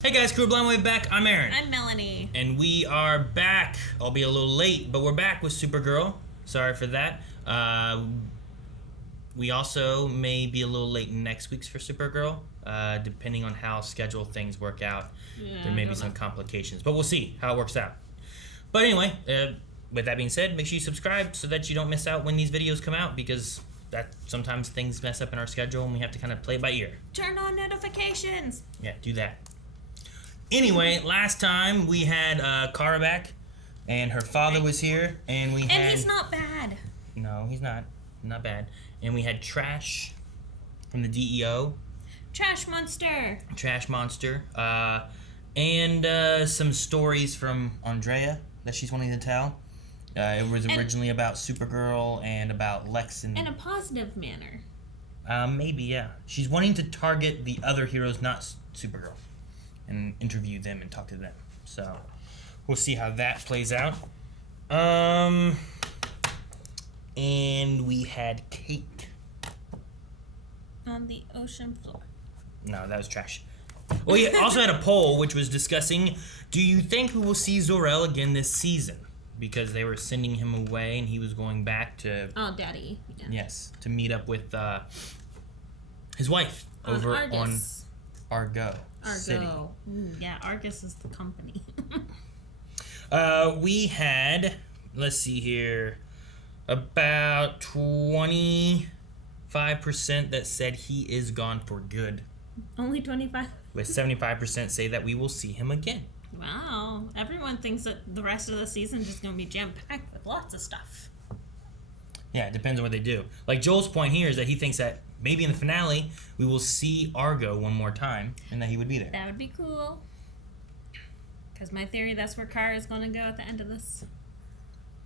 Hey guys, Crew Blind Wave back. I'm Aaron. I'm Melanie. And we are back, albeit a little late, but we're back with Supergirl. Sorry for that. We also may be a little late next week's for Supergirl, depending on how scheduled things work out. There may be some complications, but we'll see how it works out. But anyway, with that being said, make sure you subscribe so that you don't miss out when these videos come out, because that sometimes things mess up in our schedule and we have to kind of play by ear. Turn on notifications. Yeah, do that. Anyway, last time we had Kara back, and her father was here, and we had... And he's not bad. No, he's not. Not bad. And we had Trash from the DEO. Trash Monster. Trash Monster. And some stories from Andrea that she's wanting to tell. It was originally about Supergirl and about Lex and... In a positive manner. Maybe, yeah. She's wanting to target the other heroes, not Supergirl, and interview them and talk to them. So we'll see how that plays out. And we had cake On the ocean floor. No, that was Trash. We also had a poll which was discussing, do you think we will see Zor-El again this season? Because they were sending him away and he was going back to... Oh, Daddy. Yeah. Yes, to meet up with his wife over on Argo. City. Ooh, yeah, Argus is the company. We had, let's see here, about 25% that said he is gone for good. Only 25? With 75% say that we will see him again. Wow. Everyone thinks that the rest of the season is just going to be jam-packed with lots of stuff. Yeah, it depends on what they do. Like Joel's point here is that he thinks that maybe in the finale we will see Argo one more time and that he would be there. That would be cool. Because my theory, that's where Kara is going to go at the end of this.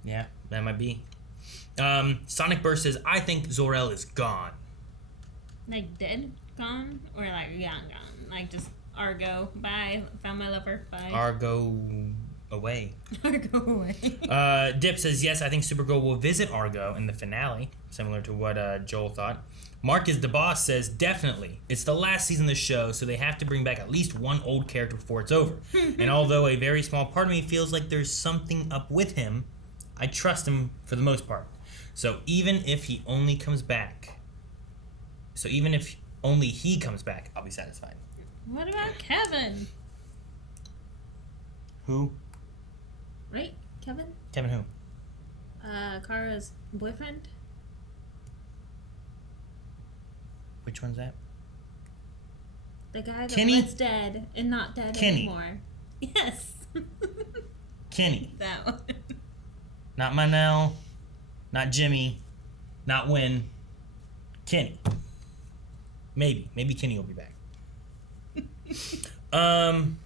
Yeah, that might be. Sonic Burst says, I think Zor-El is gone. Like dead? Gone? Or like gone? Like just Argo. Bye. Found my lover. Bye. Argo away. Argo away. Dip says, yes, I think Supergirl will visit Argo in the finale, similar to what Joel thought. Marcus DeBoss says, definitely. It's the last season of the show, so they have to bring back at least one old character before it's over. And although a very small part of me feels like there's something up with him, I trust him for the most part. So even if he only comes back, I'll be satisfied. What about Kevin? Who? Right? Kevin? Kevin who? Kara's boyfriend? Which one's that? The guy that Kenny? was dead and not dead Kenny. anymore. Yes. Kenny. That one. Not Manel. Not Jimmy. Not Win. Kenny. Maybe Kenny will be back. And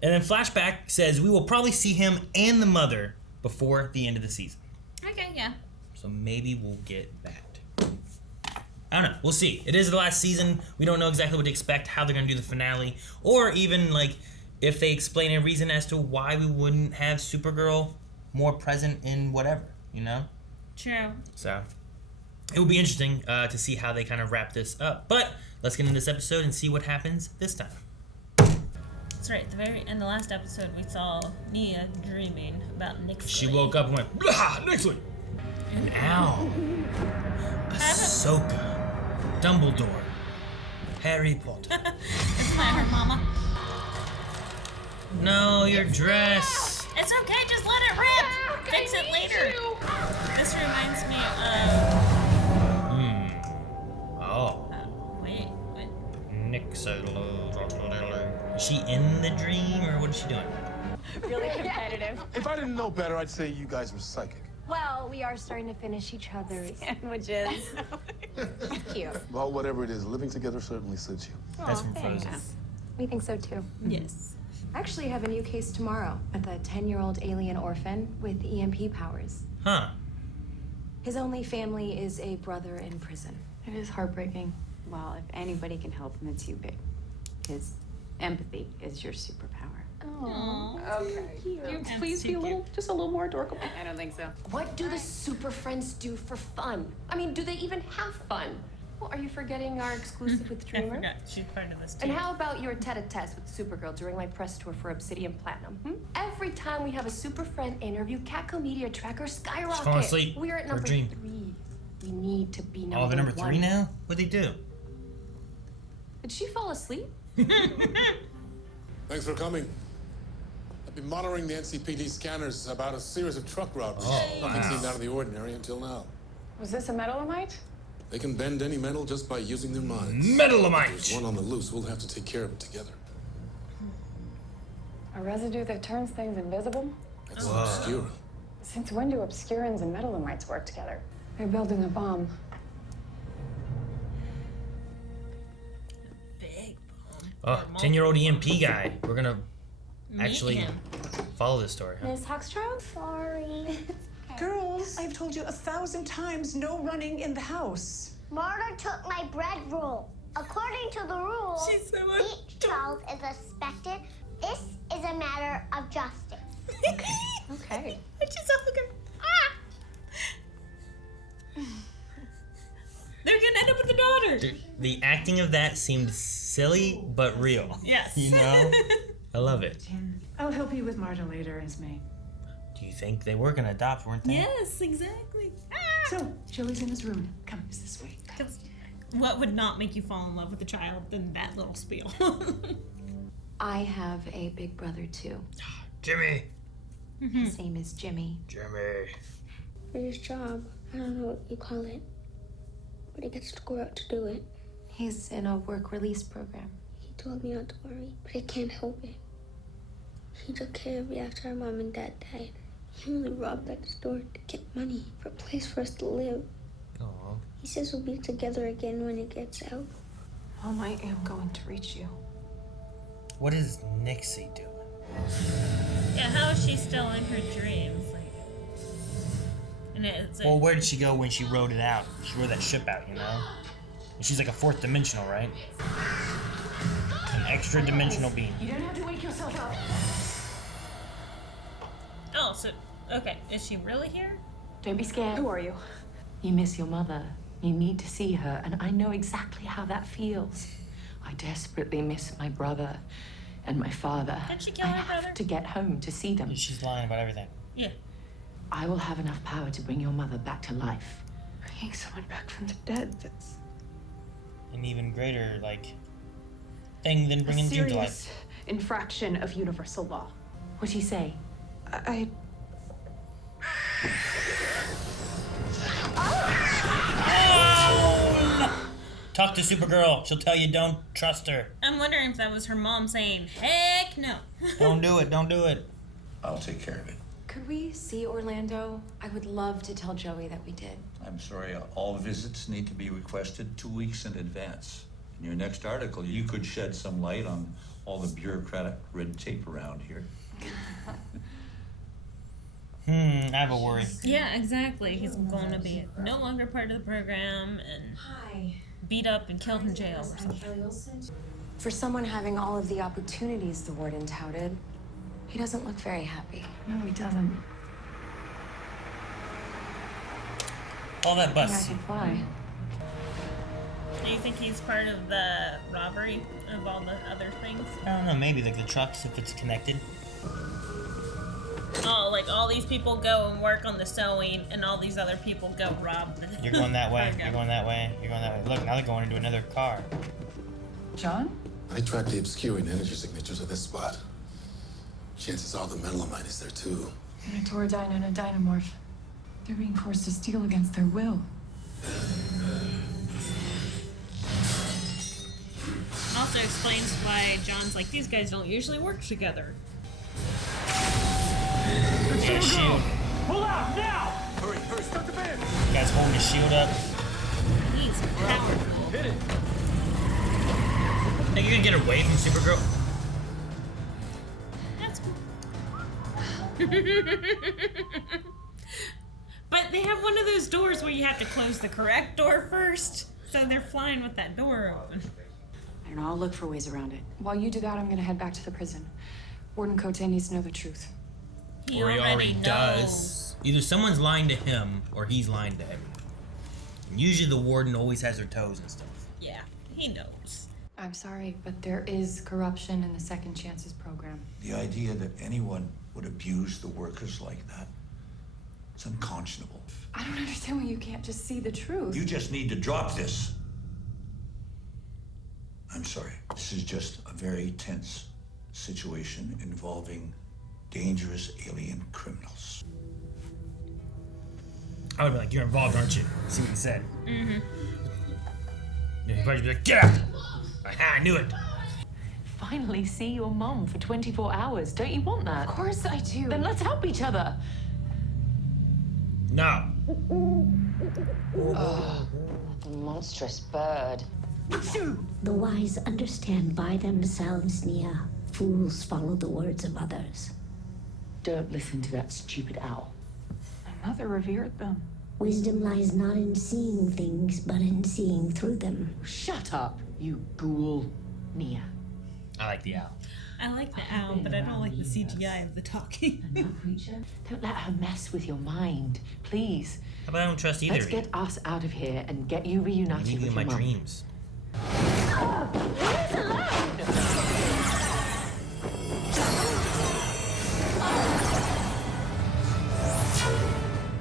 then Flashback says we will probably see him and the mother before the end of the season. Okay, yeah. So maybe we'll get that. I don't know. We'll see. It is the last season. We don't know exactly what to expect, how they're going to do the finale, or even like if they explain a reason as to why we wouldn't have Supergirl more present in whatever, you know? True. So it will be interesting to see how they kind of wrap this up. But let's get into this episode and see what happens this time. That's right. In the last episode, we saw Nia dreaming about Nyxly. She woke up and went, blah, Nyxly! An owl. Ahsoka. Dumbledore. Harry Potter. Isn't that her mama? No, your dress. It's okay. Just let it rip. Fix it later. This reminds me of... Oh. Wait. What? Is she in the dream, or what is she doing? Really competitive. If I didn't know better, I'd say you guys were psychic. Well, we are starting to finish each other's sandwiches. Cute. Well, whatever it is, living together certainly suits you. That's from Frozen. We think so too. Yes. I actually have a new case tomorrow with a 10-year-old alien orphan with EMP powers. Huh. His only family is a brother in prison. It is heartbreaking. Well, if anybody can help him, it's you, babe. His empathy is your superpower. Oh, Okay. please be just a little more adorable. I don't think so. What do the Super Friends do for fun? I mean, do they even have fun? Well, are you forgetting our exclusive with I Dreamer? forgot. She's part of this too. And how about your tete-a-tete with Supergirl during my press tour for Obsidian Platinum? Every time we have a Super Friend interview, Catco Media Tracker skyrockets. Falling asleep. We're at For a number dream. 3. We need to be number Oh, they're number 1. 3 now? What'd they do? Did she fall asleep? Thanks for coming. I've been monitoring the NCPD scanners about a series of truck robberies. Nothing seemed out of the ordinary until now. Was this a metalamite? They can bend any metal just by using their minds. Metalamite! There's one on the loose. We'll have to take care of it together. A residue that turns things invisible? That's obscure. Since when do obscurans and metalamites work together? They're building a bomb. Big Oh, 10-year-old EMP guy. We're gonna Meet actually him. follow this story, huh? Miss Hoxtrot? Sorry. Girls, I've told you 1,000 times no running in the house. Marta took my bread roll. According to the rules, She's so each child is expected. This is a matter of justice. Okay. I just look at They're gonna end up with a daughter. Dude, the acting of that seemed silly but real. Yes. You know? I love it. I'll help you with Marta later, Esme. Do you think they were gonna adopt, weren't they? Yes, exactly. So, Joey's in his room. Come, it's this way. Because what would not make you fall in love with a child than that little spiel? I have a big brother too. Jimmy! His name is Jimmy. Jimmy. For his job, I don't know what you call it, but he gets to go out to do it. He's in a work release program. He told me not to worry, but I can't help it. He took care of me after our mom and dad died. He only robbed that store to get money for a place for us to live. Aw. He says we'll be together again when he gets out. Mom, I am going to reach you. What is Nyxly doing? Yeah, how is she still in her dreams? Like, and it's Well, where did she go when she rode it out? She rode that ship out, you know? And she's like a 4th dimensional, right? An extra dimensional being. You don't have to wake yourself up. oh, so okay, is she really here? Don't be scared. Who are you? You miss your mother. You need to see her, and I know exactly how that feels. I desperately miss my brother and my father. Did she kill I her brother? have to get home to see them. She's lying about everything. Yeah. I will have enough power to bring your mother back to life. Bringing someone back from the dead, that's An even greater, like, thing than bringing Jim to life. serious infraction of universal law. What'd she say? I Talk to Supergirl. She'll tell you don't trust her. I'm wondering if that was her mom saying, heck no. Don't do it. Don't do it. I'll take care of it. Could we see Orlando? I would love to tell Joey that we did. I'm sorry, all visits need to be requested 2 weeks in advance. In your next article, you could shed some light on all the bureaucratic red tape around here. I have a worry. Yeah, exactly. He's going to be no longer part of the program and beat up and killed in jail or something. For someone having all of the opportunities the warden touted, he doesn't look very happy. No, he doesn't. All that I bus. can fly. Do you think he's part of the robbery of all the other things? I don't know. Maybe like the trucks if it's connected. Oh, like all these people go and work on the sewing, and all these other people go rob the. You're going that way. cargo. You're going that way. You're going that way. Look, now they're going into another car. John? I tracked the obscuring energy signatures of this spot. Chances are the metalamite is there too. And a Torodyne and a Dynamorph. They're being forced to steal against their will. Also explains why John's like, these guys don't usually work together. Yeah, shield. Pull out now! Hurry, start the van! You guys holding his shield up. He's powerful. Hit it! Think you're gonna get away from Supergirl? That's cool. But they have one of those doors where you have to close the correct door first. So they're flying with that door open. I don't know, I'll look for ways around it. While you do that, I'm gonna head back to the prison. Warden Cote needs to know the truth. He Or he already knows. does. Either someone's lying to him or he's lying to him. Usually the warden always has her toes and stuff. Yeah, he knows. I'm sorry, but there is corruption in the Second Chances program. The idea that anyone would abuse the workers like that, it's unconscionable. I don't understand why you can't just see the truth. You just need to drop this. I'm sorry. This is just a very tense situation involving dangerous alien criminals. I would be like, you're involved, aren't you? See what he said. Mm-hmm. He'd probably be like, get out! I knew it. Finally see your mom for 24 hours. Don't you want that? Of course I do. Then let's help each other. No. Oh, monstrous bird. The wise understand by themselves, Nia. Fools follow the words of others. Don't listen to that stupid owl. My mother revered them. Wisdom lies not in seeing things, but in seeing through them. Shut up, you ghoul, Nia. I like the owl. I like the owl, but I don't like the CGI of the talking. Don't let her mess with your mind, please. But I don't trust either. Let's get us out of here and get you reunited Leave with me in your my mum. dreams. Leave us alone!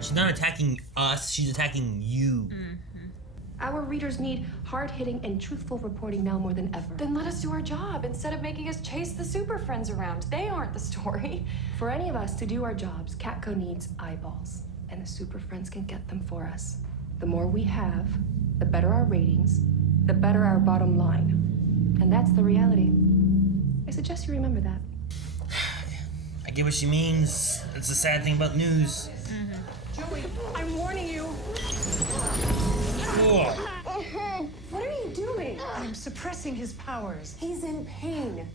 She's not attacking us, she's attacking you. Our readers need hard-hitting and truthful reporting now more than ever. Then let us do our job instead of making us chase the super friends around. They aren't the story. For any of us to do our jobs, Catco needs eyeballs, and the super friends can get them for us. The more we have, the better our ratings, the better our bottom line. And that's the reality. I suggest you remember that. I get what she means. It's the sad thing about news. Joey, I'm warning you. Cool. What are you doing? I'm suppressing his powers. He's in pain.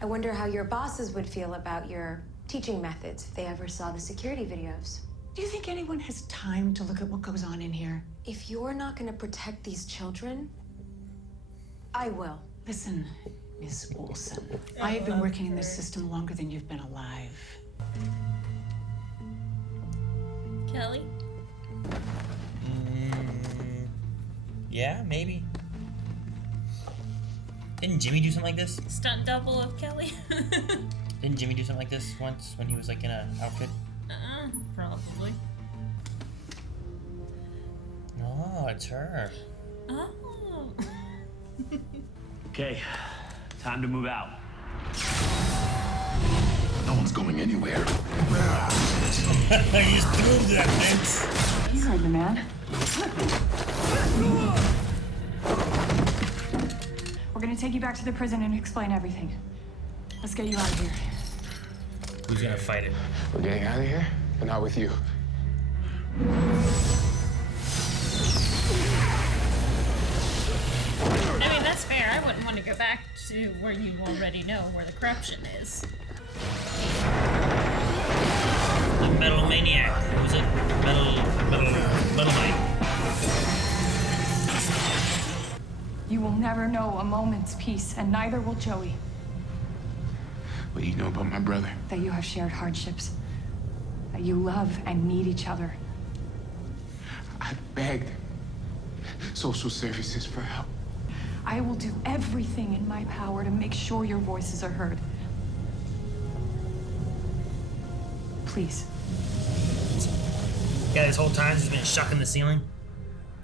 I wonder how your bosses would feel about your teaching methods if they ever saw the security videos. Do you think anyone has time to look at what goes on in here? If you're not going to protect these children, I will. Listen, Miss Olsen. I have been working in this system longer than you've been alive. Kelly? Yeah, maybe. Didn't Jimmy do something like this? Stunt double of Kelly? Didn't Jimmy do something like this once when he was like in an outfit? Probably. Oh, it's her. Oh. Okay, time to move out. No one's going anywhere. You just threw him to that fence. You heard the man. We're gonna take you back to the prison and explain everything. Let's get you out of here. Who's gonna fight it? We're getting out of here, but not with you. I mean, that's fair. I wouldn't want to go back to where you already know where the corruption is. The Metal Maniac. What was it? Metal Knight. You will never know a moment's peace, and neither will Joey. What do you know about my brother? That you have shared hardships. That you love and need each other. I begged social services for help. I will do everything in my power to make sure your voices are heard. Please. Yeah, this whole time she's been shucking the ceiling.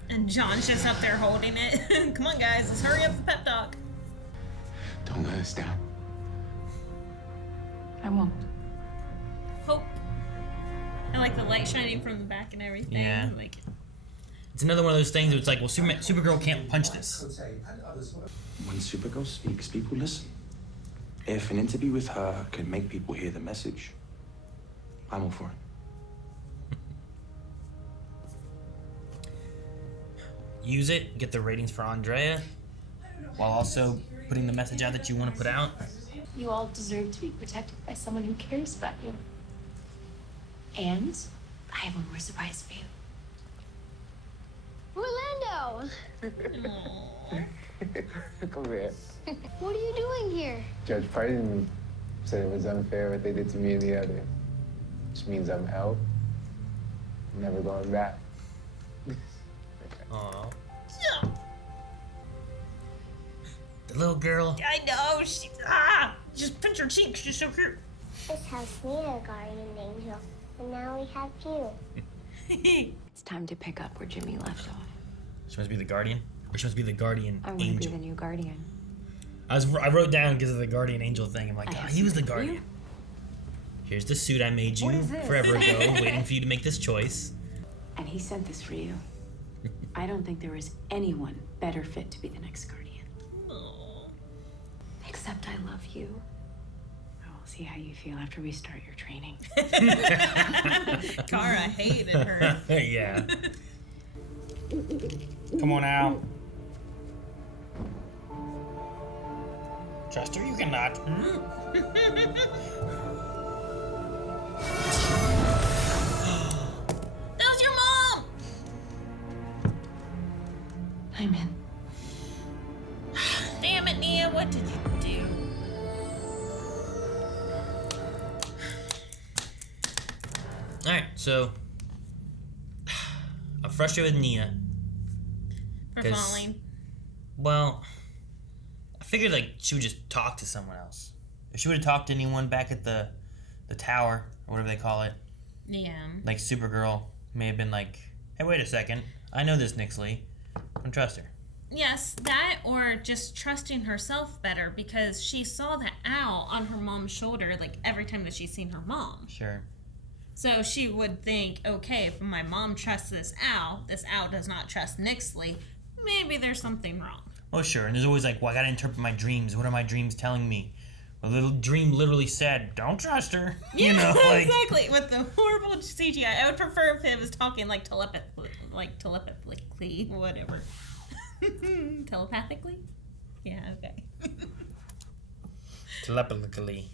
And John's just up there holding it. Come on, guys, let's hurry up the pep talk. Don't let us down. I won't. Hope. And like the light shining from the back and everything. Yeah. Like, It's another one of those things where it's like, well, Supergirl can't punch this. When Supergirl speaks, people listen. If an interview with her can make people hear the message, I'm all for it. Use it, get the ratings for Andrea, while also putting the message out that you want to put out. You all deserve to be protected by someone who cares about you. And I have one more surprise for you. Orlando! Come here. What are you doing here? Judge Pardon said it was unfair what they did to me and the other. Which means I'm out. Never going back. Oh. The little girl. I know. Just pinch her cheeks. She's so cute. This house needed a guardian angel, and now we have you. It's time to pick up where Jimmy left off. She must be the guardian? Or she must be the guardian I want to angel? be the new guardian. I wrote down because of the guardian angel thing. I'm like, I have he was the something for guardian. you. Here's the suit I made you What is this? forever ago, waiting for you to make this choice. And he sent this for you. I don't think there is anyone better fit to be the next guardian. Aww. Except I love you. I'll see how you feel after we start your training. Kara hated her. Yeah. Come on out. Chester, you cannot. That was your mom! I'm in. Damn it, Nia, what did you do? Alright, so I'm frustrated with Nia. For 'Cause- falling. Well, I figured like she would just talk to someone else. If she would have talked to anyone back at the tower, or whatever they call it, Yeah. like Supergirl may have been like, hey, wait a second, I know this Nyxly. I don't trust her. Yes, that or just trusting herself better because she saw the owl on her mom's shoulder like every time that she's seen her mom. Sure. So she would think, okay, if my mom trusts this owl does not trust Nyxly, maybe there's something wrong. Oh, sure. And there's always like, well, I gotta interpret my dreams. What are my dreams telling me? The little dream literally said, don't trust her. Yeah, You know, like, exactly. With the horrible CGI, I would prefer if it was talking like telepathically, whatever. Telepathically? Yeah, okay. telepathically.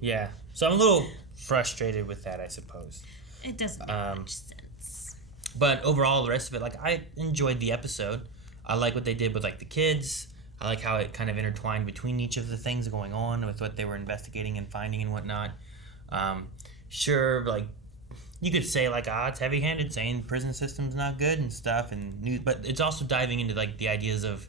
Yeah. So I'm a little frustrated with that, I suppose. It doesn't make much sense. But overall, the rest of it, like, I enjoyed the episode. I like what they did with, like, the kids. I like how it kind of intertwined between each of the things going on with what they were investigating and finding and whatnot. Sure, like, you could say, like, it's heavy-handed, saying prison system's not good and stuff, but it's also diving into, like, the ideas of,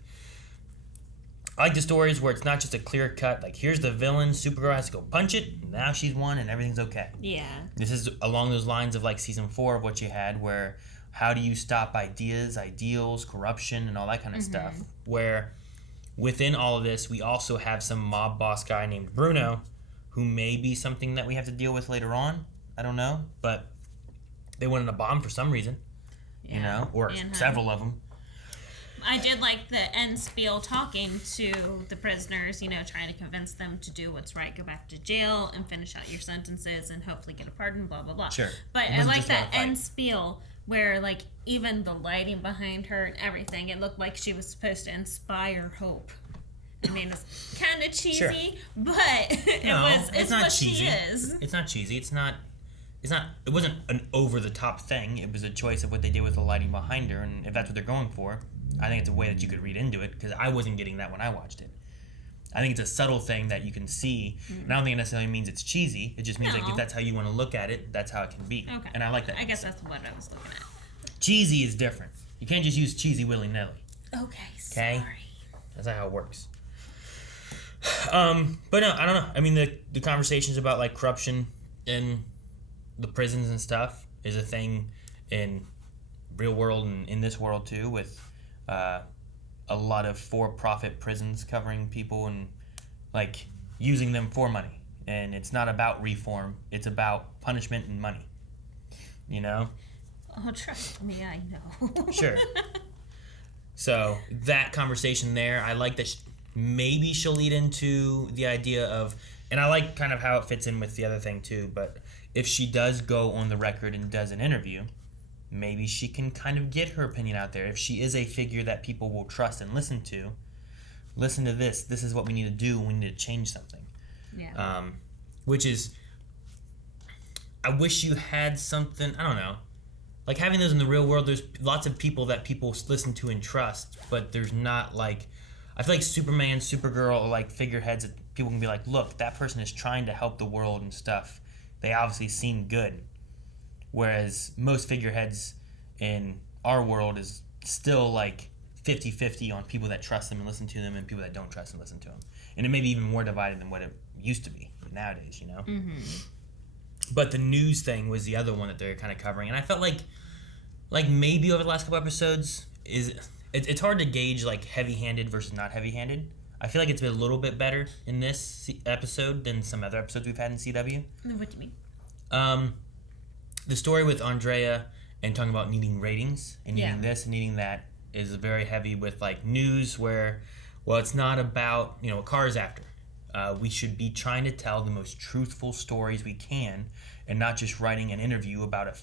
I like the stories where it's not just a clear cut, like, here's the villain, Supergirl has to go punch it, and now she's won, and everything's okay. Yeah. This is along those lines of, like, season 4 of what you had, where how do you stop ideas, ideals, corruption, and all that kind of stuff, where within all of this, we also have some mob boss guy named Bruno, who may be something that we have to deal with later on. I don't know, but they wanted a bomb for some reason, you know, or several of them. I did like the end spiel talking to the prisoners, you know, trying to convince them to do what's right, go back to jail and finish out your sentences and hopefully get a pardon, blah, blah, blah. Sure. But I like that end spiel where, like, even the lighting behind her and everything, it looked like she was supposed to inspire hope. I mean, it's kind of cheesy, Sure. but It's not what cheesy. she is. It's not cheesy. It wasn't an over-the-top thing. It was a choice of what they did with the lighting behind her, and if that's what they're going for, I think it's a way that you could read into it, because I wasn't getting that when I watched it. I think it's a subtle thing that you can see, and I don't think it necessarily means it's cheesy. It just means like if that's how you want to look at it, that's how it can be. Okay. And I like that. I guess that's what I was looking at. Cheesy is different. You can't just use cheesy willy-nilly. Okay, Okay? sorry. That's not how it works. But no, I don't know. I mean, the conversations about like corruption in the prisons and stuff is a thing in real world and in this world too, with a lot of for-profit prisons covering people and like using them for money. And it's not about reform; it's about punishment and money. You know? Oh, trust me, I know. Sure. So that conversation there, I like that. Maybe she'll lead into the idea of, and I like kind of how it fits in with the other thing too, but if she does go on the record and does an interview, maybe she can kind of get her opinion out there. If she is a figure that people will trust and listen to this is what we need to do, we need to change something. Yeah. Which is, I wish you had something, I don't know, like having those in the real world, there's lots of people that people listen to and trust, but there's not like, I feel like Superman, Supergirl are like figureheads that people can be like, look, that person is trying to help the world and stuff. They obviously seem good. Whereas most figureheads in our world is still like 50-50 on people that trust them and listen to them and people that don't trust and listen to them. And it may be even more divided than what it used to be nowadays, you know? Mm-hmm. But the news thing was the other one that they're kind of covering. And I felt like maybe over the last couple episodes, it's hard to gauge, like, heavy-handed versus not heavy-handed. I feel like it's been a little bit better in this episode than some other episodes we've had in CW. What do you mean? The story with Andrea and talking about needing ratings and needing this and needing that is very heavy with, like, news where, well, it's not about, you know, what car is after. We should be trying to tell the most truthful stories we can and not just writing an interview about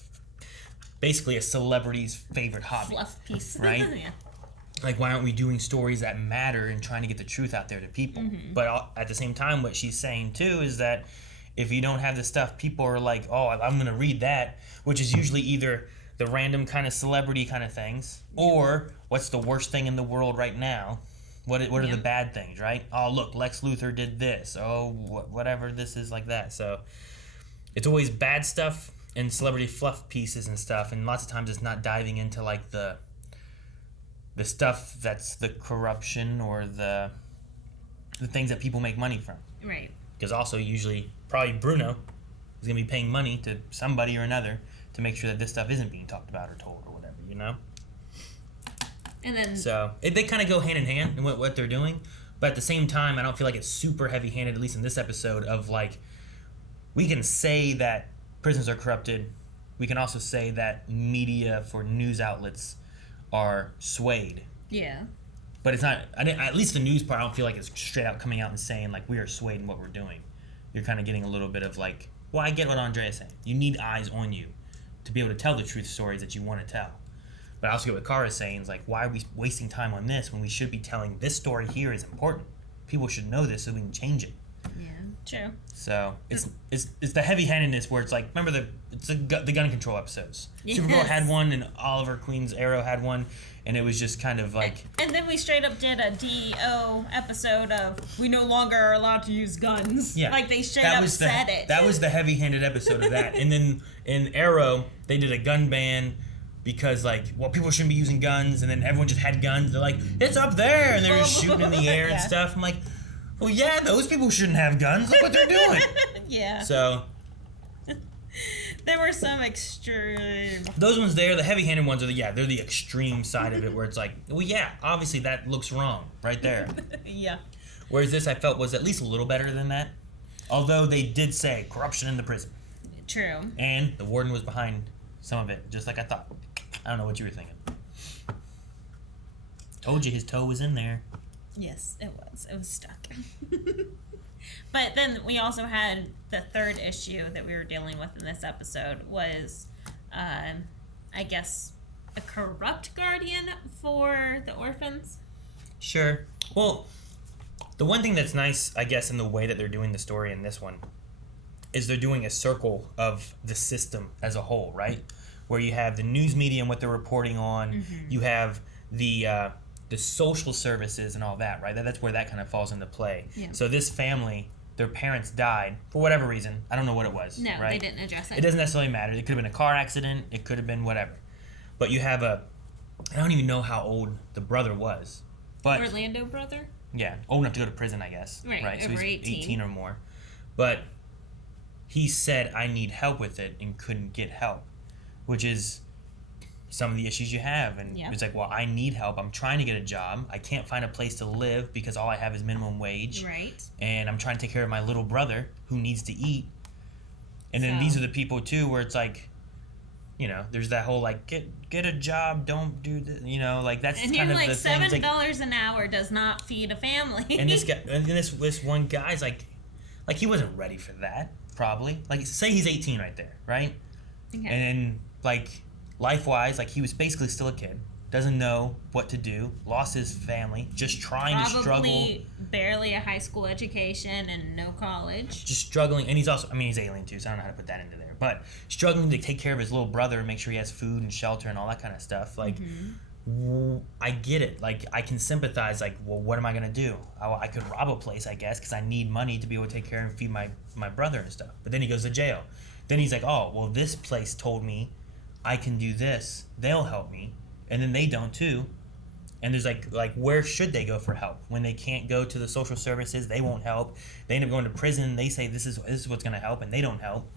basically a celebrity's favorite hobby. Fluff piece. Right? Yeah. Like, why aren't we doing stories that matter and trying to get the truth out there to people? Mm-hmm. But at the same time, what she's saying, too, is that if you don't have the stuff, people are like, oh, I'm going to read that, which is usually either the random kind of celebrity kind of things or what's the worst thing in the world right now. What are the bad things, right? Oh, look, Lex Luthor did this. Oh, whatever this is like that. So it's always bad stuff and celebrity fluff pieces and stuff. And lots of times it's not diving into, like, the stuff that's the corruption or the things that people make money from. Right. Because also usually probably Bruno is going to be paying money to somebody or another to make sure that this stuff isn't being talked about or told or whatever, you know? And then... So they kind of go hand in hand in what they're doing. But at the same time, I don't feel like it's super heavy-handed, at least in this episode, of, like, we can say that prisons are corrupted. We can also say that media for news outlets are swayed. Yeah. But it's not, at least the news part, I don't feel like it's straight out coming out and saying, like, we are swayed in what we're doing. You're kind of getting a little bit of, like, well, I get what Andrea's saying. You need eyes on you to be able to tell the truth stories that you want to tell. But I also get what Kara's saying, is like, why are we wasting time on this when we should be telling this story here is important? People should know this so we can change it. Yeah, true. So it's the heavy-handedness where it's like, remember the gun control episodes. Yes. Supergirl had one and Oliver Queen's Arrow had one, and it was just kind of like... And then we straight up did a DO episode of we no longer are allowed to use guns. Yeah. Like they straight up said it. That was the heavy-handed episode of that. And then in Arrow, they did a gun ban because, like, well, people shouldn't be using guns, and then everyone just had guns. They're like, it's up there, and they're just shooting in the air and stuff. I'm like, well, yeah, those people shouldn't have guns. Look what they're doing. Yeah. So... There were some extreme... Those ones there, the heavy-handed ones, they're the extreme side of it where it's like, well, yeah, obviously that looks wrong right there. Yeah. Whereas this, I felt, was at least a little better than that. Although they did say corruption in the prison. True. And the warden was behind some of it, just like I thought. I don't know what you were thinking. Told you his toe was in there. Yes, it was. It was stuck. But then we also had the third issue that we were dealing with in this episode was, I guess, a corrupt guardian for the orphans. Sure. Well, the one thing that's nice, I guess, in the way that they're doing the story in this one is they're doing a circle of the system as a whole, right? Where you have the news media and what they're reporting on. Mm-hmm. You have the social services and all that, right? That's where that kind of falls into play. Yeah. So this family, their parents died for whatever reason. I don't know what it was. No, right? They didn't address it. It doesn't necessarily matter. It could have been a car accident. It could have been whatever. But you have I don't even know how old the brother was. But Orlando brother? Yeah, old enough to go to prison, I guess. Right, So over he's 18. 18 or more. But he said, I need help with it, and couldn't get help, which is some of the issues you have. And it's like, well, I need help. I'm trying to get a job. I can't find a place to live because all I have is minimum wage. Right. And I'm trying to take care of my little brother who needs to eat. And then these are the people, too, where it's like, you know, there's that whole, like, get a job, don't do this, you know, like, that's and kind you're of like, the thing. $7 an hour does not feed a family. And this guy, and this one guy's like he wasn't ready for that, probably. Like, say he's 18 right there, right? Okay. And then, like, life-wise, like, he was basically still a kid. Doesn't know what to do. Lost his family. Just trying to struggle. Probably barely a high school education and no college. Just struggling. And he's also, I mean, he's alien, too, so I don't know how to put that into there. But struggling to take care of his little brother and make sure he has food and shelter and all that kind of stuff. Like, I get it. Like, I can sympathize. Like, well, what am I going to do? I could rob a place, I guess, because I need money to be able to take care and feed my brother and stuff. But then he goes to jail. Then he's like, oh, well, this place told me I can do this. They'll help me. And then they don't, too. And there's like where should they go for help? When they can't go to the social services, they won't help. They end up going to prison. They say this is what's going to help, and they don't help.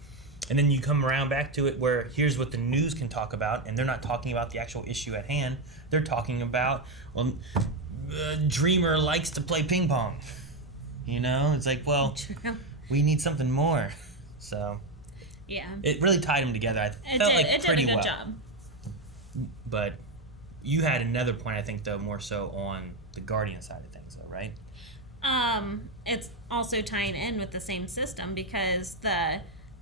And then you come around back to it where here's what the news can talk about, and they're not talking about the actual issue at hand. They're talking about, well, Dreamer likes to play ping pong. You know, it's like, well, we need something more. So yeah, it really tied them together. I felt like pretty well. It did a good job. But you had another point, I think, though, more so on the Guardian side of things, though, right? It's also tying in with the same system because the,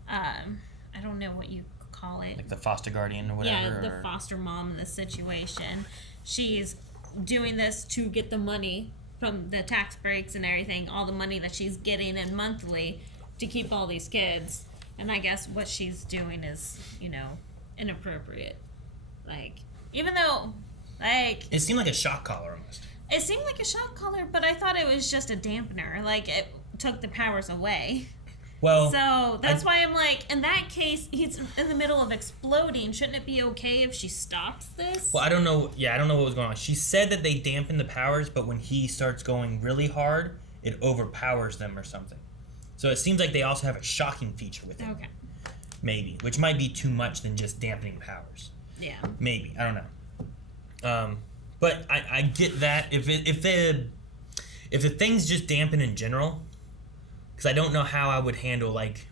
I don't know what you call it. Like the foster guardian or whatever? Yeah, the foster mom in this situation. She's doing this to get the money from the tax breaks and everything, all the money that she's getting in monthly to keep all these kids. And I guess what she's doing is, you know, inappropriate. Like, even though, like... It seemed like a shock collar almost. It seemed like a shock collar, but I thought it was just a dampener. Like, it took the powers away. Well... So, that's why I'm like, in that case, he's in the middle of exploding. Shouldn't it be okay if she stops this? Well, I don't know. Yeah, I don't know what was going on. She said that they dampen the powers, but when he starts going really hard, it overpowers them or something. So it seems like they also have a shocking feature with it. Okay. Maybe. Which might be too much than just dampening powers. Yeah. Maybe. I don't know. But I get that. If the things just dampen in general, because I don't know how I would handle, like,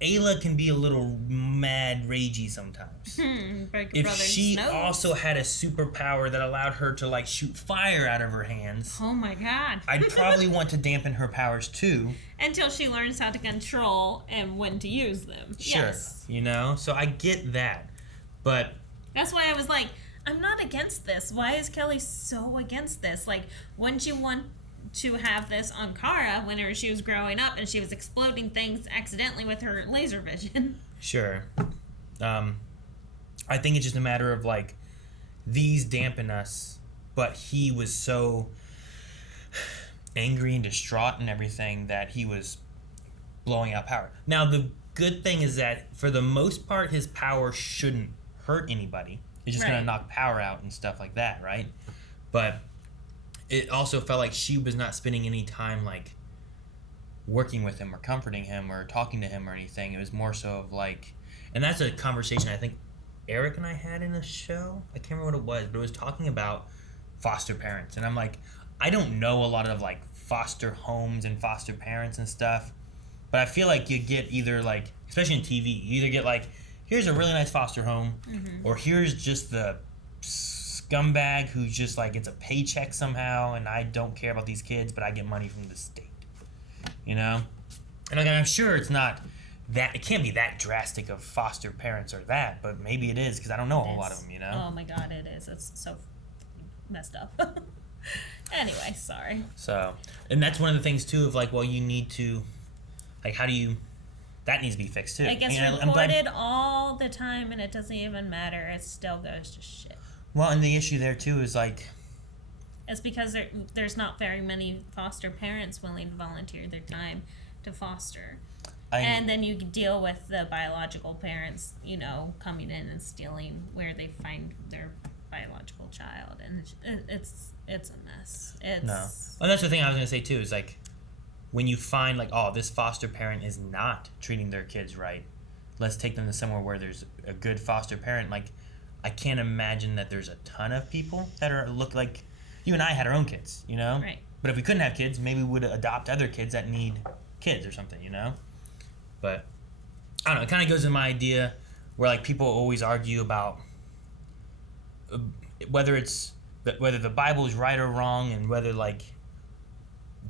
Ayla can be a little mad, ragey sometimes. If she also had a superpower that allowed her to, like, shoot fire out of her hands. Oh my god. I'd probably want to dampen her powers too. Until she learns how to control and when to use them. Sure. Yes. You know? So I get that. But... That's why I was like, I'm not against this. Why is Kelly so against this? Like, wouldn't you want to have this on Kara whenever she was growing up and she was exploding things accidentally with her laser vision? Sure. I think it's just a matter of, like, these dampen us, but he was so angry and distraught and everything that he was blowing out power. Now, the good thing is that, for the most part, his power shouldn't hurt anybody. He's just going to knock power out and stuff like that, right? But it also felt like she was not spending any time, like, working with him or comforting him or talking to him or anything. It was more so of, like... And that's a conversation I think Eric and I had in a show. I can't remember what it was, but it was talking about foster parents. And I'm like, I don't know a lot of, like, foster homes and foster parents and stuff. But I feel like you get either, like... Especially in TV, you either get, like... Here's a really nice foster home, or here's just the scumbag who's just like, it's a paycheck somehow, and I don't care about these kids, but I get money from the state. You know? And I'm sure it's not that, it can't be that drastic of foster parents or that, but maybe it is, because I don't know a whole lot of them, you know? Oh my god, it is. It's so messed up. Anyway, sorry. So, and that's one of the things, too, of like, well, you need to, like, how do you... That needs to be fixed too. It gets recorded all the time and it doesn't even matter. It still goes to shit. Well, and the issue there too is like... It's because there's not very many foster parents willing to volunteer their time to foster. And then you deal with the biological parents, you know, coming in and stealing where they find their biological child. And it's a mess. No. Well, that's the thing I was going to say too is like... When you find, like, oh, this foster parent is not treating their kids right, let's take them to somewhere where there's a good foster parent. Like, I can't imagine that there's a ton of people that look like you and I had our own kids, you know? Right. But if we couldn't have kids, maybe we would adopt other kids that need kids or something, you know? But, I don't know, it kind of goes to my idea where, like, people always argue about whether the Bible is right or wrong and whether, like,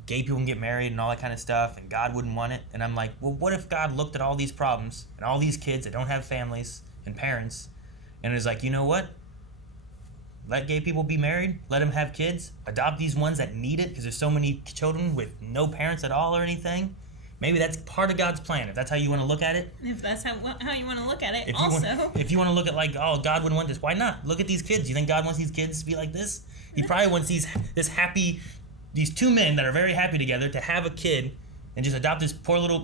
gay people can get married and all that kind of stuff, and God wouldn't want it. And I'm like, well, what if God looked at all these problems and all these kids that don't have families and parents and is like, you know what? Let gay people be married. Let them have kids. Adopt these ones that need it because there's so many children with no parents at all or anything. Maybe that's part of God's plan, if that's how you want to look at it. If that's how you want to look at it. If you want to look at like, oh, God wouldn't want this, why not? Look at these kids. You think God wants these kids to be like this? He probably wants these two men that are very happy together to have a kid and just adopt this poor little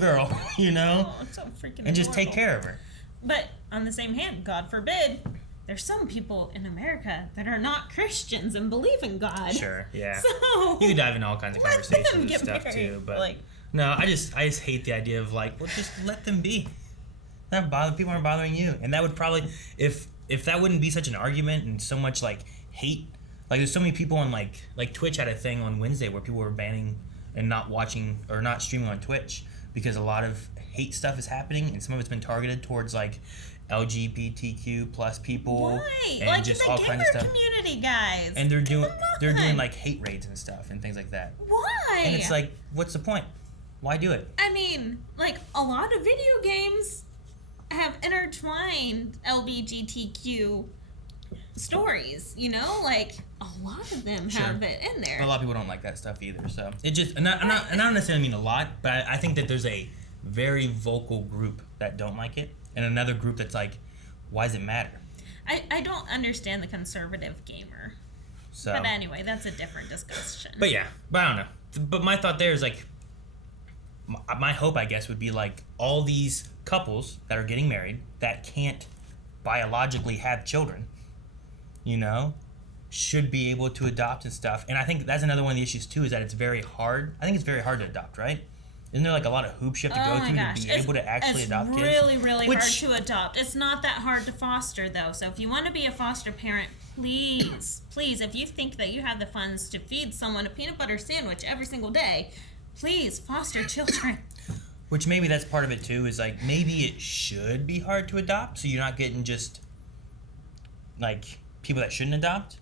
girl, you know? Oh, it's so freaking and just horrible. take care of her. But on the same hand, God forbid, there's some people in America that are not Christians and believe in God. Sure, yeah. So you can dive into all kinds of conversations and get stuff married, too, but like, no, I just hate the idea of like, well, just let them be. Not bother people aren't bothering you, and that would probably if that wouldn't be such an argument and so much like hate. Like there's so many people on like Twitch had a thing on Wednesday where people were banning and not watching or not streaming on Twitch because a lot of hate stuff is happening and some of it's been targeted towards like LGBTQ plus people. Why? And like just the all gamer kinds of stuff. community, guys. And they're doing like hate raids and stuff and things like that. Why? And it's like, what's the point? Why do it? I mean, like a lot of video games have intertwined LGBTQ stories, you know, like a lot of them have it in there. But a lot of people don't like that stuff either. So it just, and I don't necessarily mean a lot, but I think that there's a very vocal group that don't like it, and another group that's like, why does it matter? I don't understand the conservative gamer. So, but anyway, that's a different discussion. But yeah, but I don't know. But my thought there is like, my hope, I guess, would be like all these couples that are getting married that can't biologically have children, you know, should be able to adopt and stuff. And I think that's another one of the issues too, is that it's very hard. I think it's very hard to adopt, right? Isn't there like a lot of hoops you have to go through to be able to actually adopt kids? It's really, really hard to adopt. It's not that hard to foster, though. So if you want to be a foster parent, please, if you think that you have the funds to feed someone a peanut butter sandwich every single day, please foster children. Which maybe that's part of it too, is like maybe it should be hard to adopt, so you're not getting just like people that shouldn't adopt.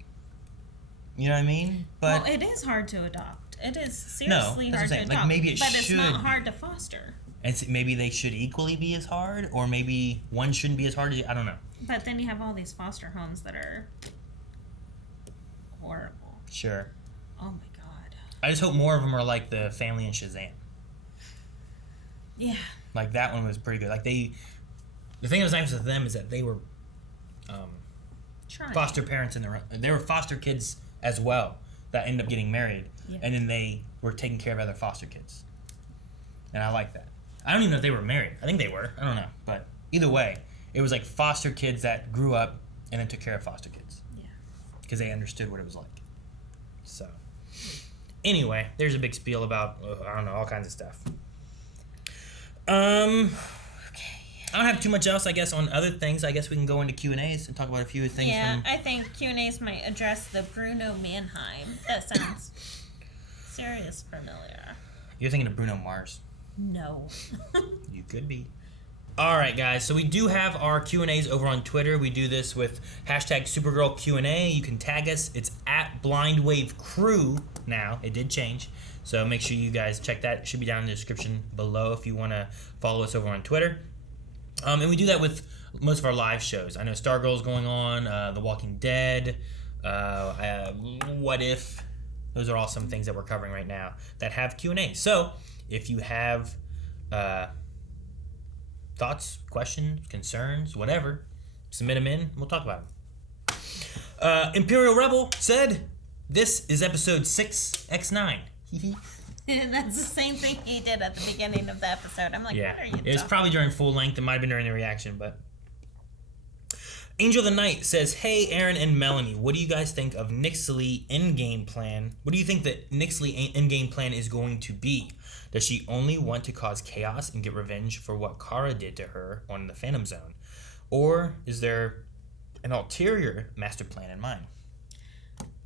You know what I mean? But well, it is hard to adopt. It is seriously hard to adopt. Like maybe but it's not be. hard to foster. And so maybe they should equally be as hard, or maybe one shouldn't be as hard. I don't know. But then you have all these foster homes that are horrible. Sure. Oh my god. I just hope more of them are like the family in Shazam. Yeah. Like that one was pretty good. Like the thing that was nice with them is that they were foster parents in their own. They were foster kids as well that ended up getting married, and then they were taking care of other foster kids. And I like that. I don't even know if they were married. I think they were. I don't know. But either way, it was like foster kids that grew up and then took care of foster kids. Yeah. Because they understood what it was like. So, anyway, there's a big spiel about, I don't know, all kinds of stuff. Okay. I don't have too much else, I guess, on other things. I guess we can go into Q&As and talk about a few things. Yeah, I think Q&As might address the Bruno Mannheim. That sounds serious familiar. You're thinking of Bruno Mars. No. You could be. All right, guys. So we do have our Q&As over on Twitter. We do this with hashtag Supergirl Q&A. You can tag us. It's at BlindWaveCrew now. It did change. So make sure you guys check that. It should be down in the description below if you want to follow us over on Twitter. And we do that with most of our live shows. I know Stargirl's going on, The Walking Dead, What If. Those are all some things that we're covering right now that have Q&A. So if you have thoughts, questions, concerns, whatever, submit them in. We'll talk about them. Imperial Rebel said, this is episode 6X9. And that's the same thing he did at the beginning of the episode. I'm like, yeah. What are you It was probably during full length. It might have been during the reaction, but... Angel of the Night says, hey, Aaron and Melanie, what do you guys think of Nyxly endgame plan? What do you think that Nyxly endgame plan is going to be? Does she only want to cause chaos and get revenge for what Kara did to her on the Phantom Zone? Or is there an ulterior master plan in mind?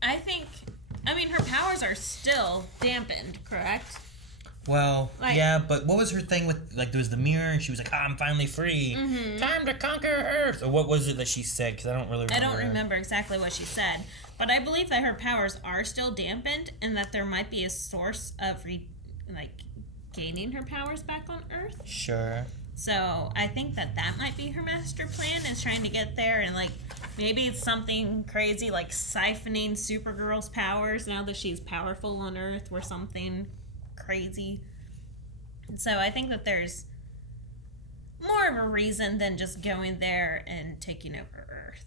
I mean, her powers are still dampened, correct? Well, yeah, but what was her thing with, like, there was the mirror, and she was like, I'm finally free. Mm-hmm. Time to conquer Earth. Or what was it that she said? Because I don't really remember. I don't remember exactly what she said. But I believe that her powers are still dampened, and that there might be a source of, gaining her powers back on Earth. Sure. So I think that might be her master plan, is trying to get there, and, maybe it's something crazy like siphoning Supergirl's powers now that she's powerful on Earth, or something crazy. So I think that there's more of a reason than just going there and taking over Earth.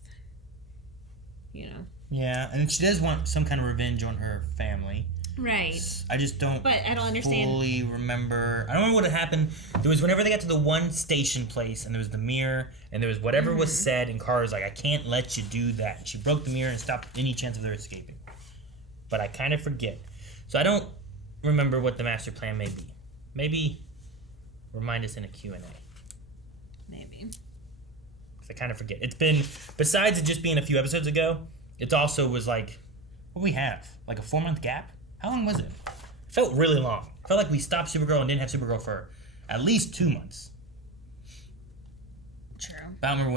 You know? Yeah, and she does want some kind of revenge on her family. Right. I just don't. But I don't understand. Fully remember. I don't remember what had happened. There was whenever they got to the one station place, and there was the mirror, and there was whatever was said, and Kara's like, "I can't let you do that." And she broke the mirror and stopped any chance of their escaping. But I kind of forget, so I don't remember what the master plan may be. Maybe remind us in a Q&A. Maybe. I kind of forget. It's been, besides it just being a few episodes ago, it also was like, what do we have? Like a 4-month gap? How long was it? It felt really long. It felt like we stopped Supergirl and didn't have Supergirl for at least 2 months. True. I don't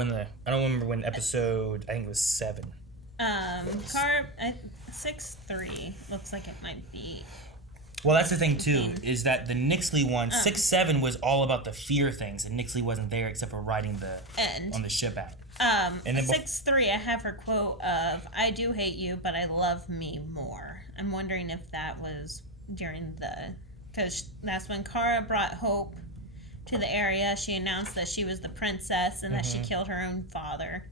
remember when episode, I think it was 7. 6-3 looks like it might be. Well, that's the thing too, is that the Nyxly one, 6-7 was all about the fear things, and Nyxly wasn't there except for riding the on the ship out. And then 6-3, I have her quote of, "I do hate you, but I love me more." I'm wondering if that was during because that's when Kara brought Hope to the area. She announced that she was the princess and that she killed her own father.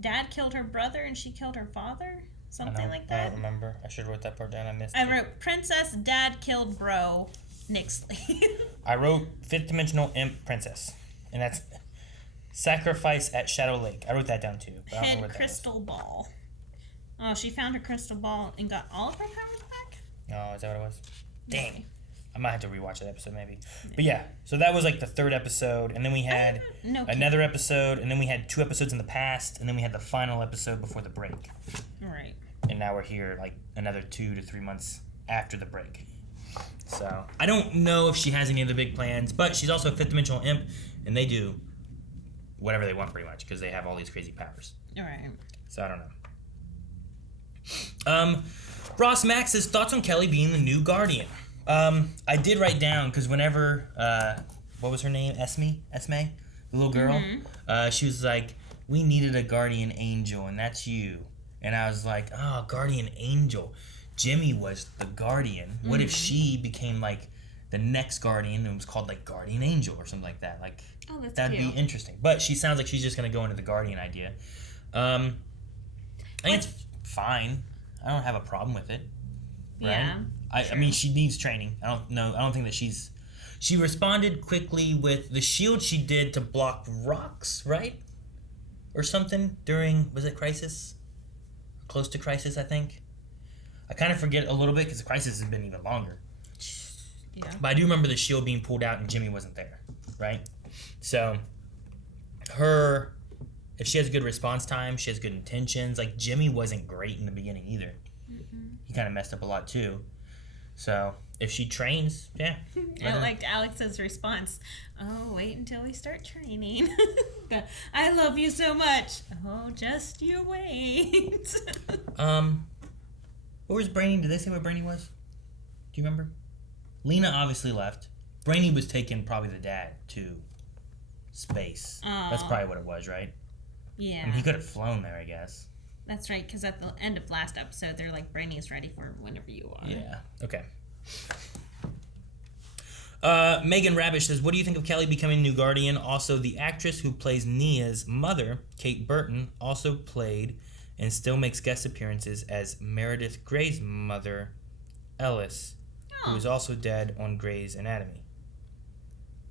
Dad killed her brother and she killed her father? Something like that. I don't remember. I should have wrote that part down. I missed it. I wrote, "Princess, Dad killed bro, Nyxly." I wrote Fifth Dimensional Imp Princess. And that's Sacrifice at Shadow Lake. I wrote that down too. But I don't know Head what that crystal ball. Oh, she found her crystal ball and got all of her powers back? Oh, is that what it was? Dang. I might have to rewatch that episode maybe. But yeah, so that was like the 3rd episode. And then we had another episode. And then we had 2 episodes in the past. And then we had the final episode before the break. Right. And now we're here like another 2 to 3 months after the break. So I don't know if she has any other big plans, but she's also a 5th dimensional imp, and they do whatever they want pretty much because they have all these crazy powers. All right. So I don't know. Ross Max says thoughts on Kelly being the new Guardian. I did write down because whenever what was her name? Esme, the little girl. She was like, "We needed a guardian angel, and that's you." And I was like, "Oh, guardian angel." Jimmy was the guardian. What if she became like the next guardian and was called like Guardian Angel or something like that? Like, that'd be interesting. But she sounds like she's just gonna go into the guardian idea. I think it's fine. I don't have a problem with it. Right? Yeah. I mean, she needs training. I don't think that she responded quickly with the shield she did to block rocks, right? Or something during, was it Crisis? Close to Crisis, I think. I kind of forget a little bit because the Crisis has been even longer. Yeah. But I do remember the shield being pulled out and Jimmy wasn't there, right? So, if she has a good response time, she has good intentions. Like, Jimmy wasn't great in the beginning either. He kind of messed up a lot too. So, if she trains, yeah. I liked Alex's response. "Oh, wait until we start training." "I love you so much." "Oh, just you wait." Where was Brainy? Did they say where Brainy was? Do you remember? Lena obviously left. Brainy was taking probably the dad to space. That's probably what it was, right? Yeah. I mean, he could have flown there, I guess. That's right, because at the end of last episode, they're like, "Brainy's ready for whenever you are." Yeah, okay. Megan Rabish says, what do you think of Kelly becoming new Guardian? Also, the actress who plays Nia's mother, Kate Burton, also played and still makes guest appearances as Meredith Grey's mother, Ellis, who is also dead on Grey's Anatomy.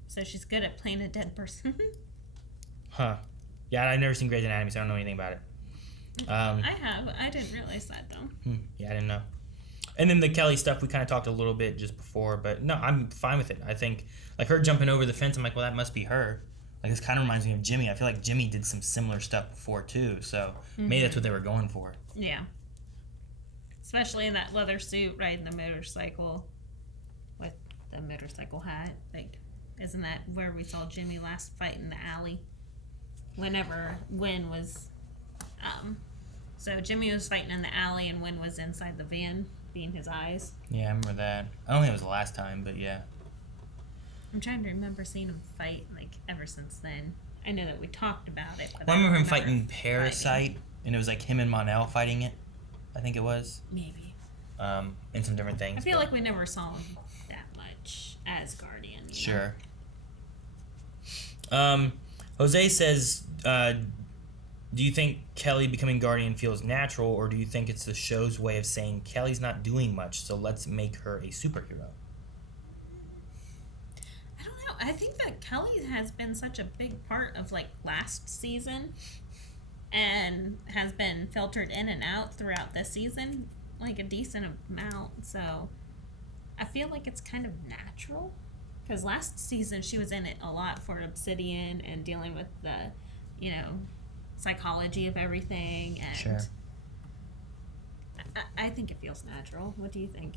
So she's good at playing a dead person. Huh. Yeah, I've never seen Grey's Anatomy, so I don't know anything about it. I have. I didn't realize that, though. Yeah, I didn't know. And then the Kelly stuff, we kind of talked a little bit just before, but no, I'm fine with it. I think, like, her jumping over the fence, I'm like, well, that must be her. Like, this kind of reminds me of Jimmy. I feel like Jimmy did some similar stuff before, too, so maybe that's what they were going for. Yeah. Especially in that leather suit, riding the motorcycle with the motorcycle hat. Like, isn't that where we saw Jimmy last fight in the alley? Whenever Wynn was... so Jimmy was fighting in the alley and Wynn was inside the van, being his eyes. Yeah, I remember that. I don't think it was the last time, but yeah. I'm trying to remember seeing him fight, like, ever since then. I know that we talked about it. But I remember him fighting Parasite, and it was like him and Mon-El fighting it, I think it was. Maybe. And some different things. I feel like we never saw him that much as Guardian. Sure. Jose says, Do you think Kelly becoming Guardian feels natural, or do you think it's the show's way of saying Kelly's not doing much, so let's make her a superhero? I don't know. I think that Kelly has been such a big part of like last season and has been filtered in and out throughout this season, like a decent amount. So I feel like it's kind of natural because last season she was in it a lot for Obsidian and dealing with the, you know, psychology of everything. And Sure. I think it feels natural. What do you think?